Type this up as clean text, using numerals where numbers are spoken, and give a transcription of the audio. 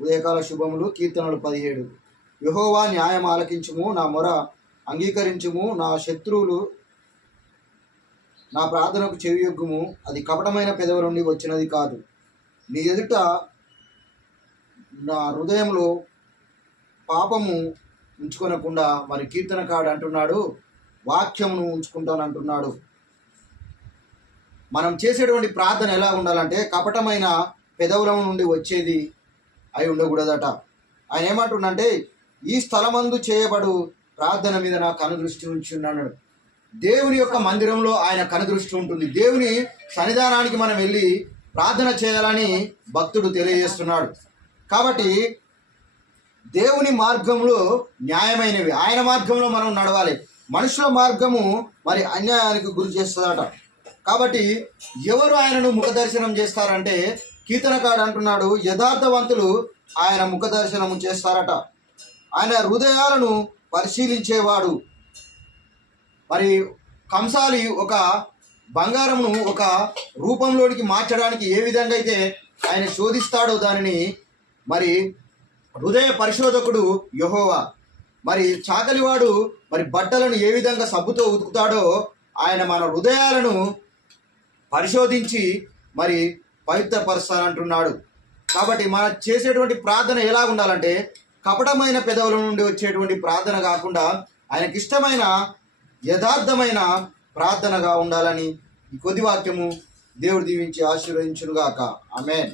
ఉదయకాల శుభములు. కీర్తనలు 17. యెహోవా న్యాయం ఆలకించుము, నా మొర అంగీకరించుము. నా శత్రువులు నా ప్రార్థనకు చెవియొగ్గుము. అది కపటమైన పెదవుల నుండి వచ్చినది కాదు. నీ ఎదుట నా హృదయంలో పాపము ఉంచుకొనకుండా, మరి కీర్తనకాడు అంటున్నాడు, వాక్యమును ఉంచుకుంటానంటున్నాడు. మనం చేసేటువంటి ప్రార్థన ఎలా ఉండాలంటే కపటమైన పెదవుల నుండి వచ్చేది అయి ఉండకూడదట. ఆయన ఏమంటుండంటే, ఈ స్థలమందు చేయబడు ప్రార్థన మీద నా కనుదృష్టి ఉంచి ఉన్నాడు. దేవుని యొక్క మందిరంలో ఆయన కనుదృష్టి ఉంటుంది. దేవుని సన్నిధానానికి మనం వెళ్ళి ప్రార్థన చేయాలని భక్తుడు తెలియజేస్తున్నాడు. కాబట్టి దేవుని మార్గంలో న్యాయమైనవి, ఆయన మార్గంలో మనం నడవాలి. మనుషుల మార్గము మరి అన్యాయానికి గురి చేస్తుందట. కాబట్టి ఎవరు ఆయనను ముఖదర్శనం చేస్తారంటే, కీర్తనకాడు అంటున్నాడు, యథార్థవంతులు ఆయన ముఖదర్శనము చేస్తారట. ఆయన హృదయాలను పరిశీలించేవాడు. మరి కంసాలి ఒక బంగారమును ఒక రూపంలోనికి మార్చడానికి ఏ విధంగా అయితే ఆయన శోధిస్తాడో దానిని మరి హృదయ పరిశోధకుడు యెహోవా. మరి చాకలివాడు మరి బట్టలను ఏ విధంగా సబ్బుతో ఉతుకుతాడో ఆయన మన హృదయాలను పరిశోధించి మరి పవిత్రపరుస్తానంటున్నాడు. కాబట్టి మనం చేసేటువంటి ప్రార్థన ఎలా ఉండాలంటే కపటమైన పెదవుల నుండి వచ్చేటువంటి ప్రార్థన కాకుండా ఆయనకి ఇష్టమైన యథార్థమైన ప్రార్థనగా ఉండాలని ఈ కొద్ది వాక్యము దేవుడు దీవించి ఆశీర్వదించునుగాక. ఆమేన్.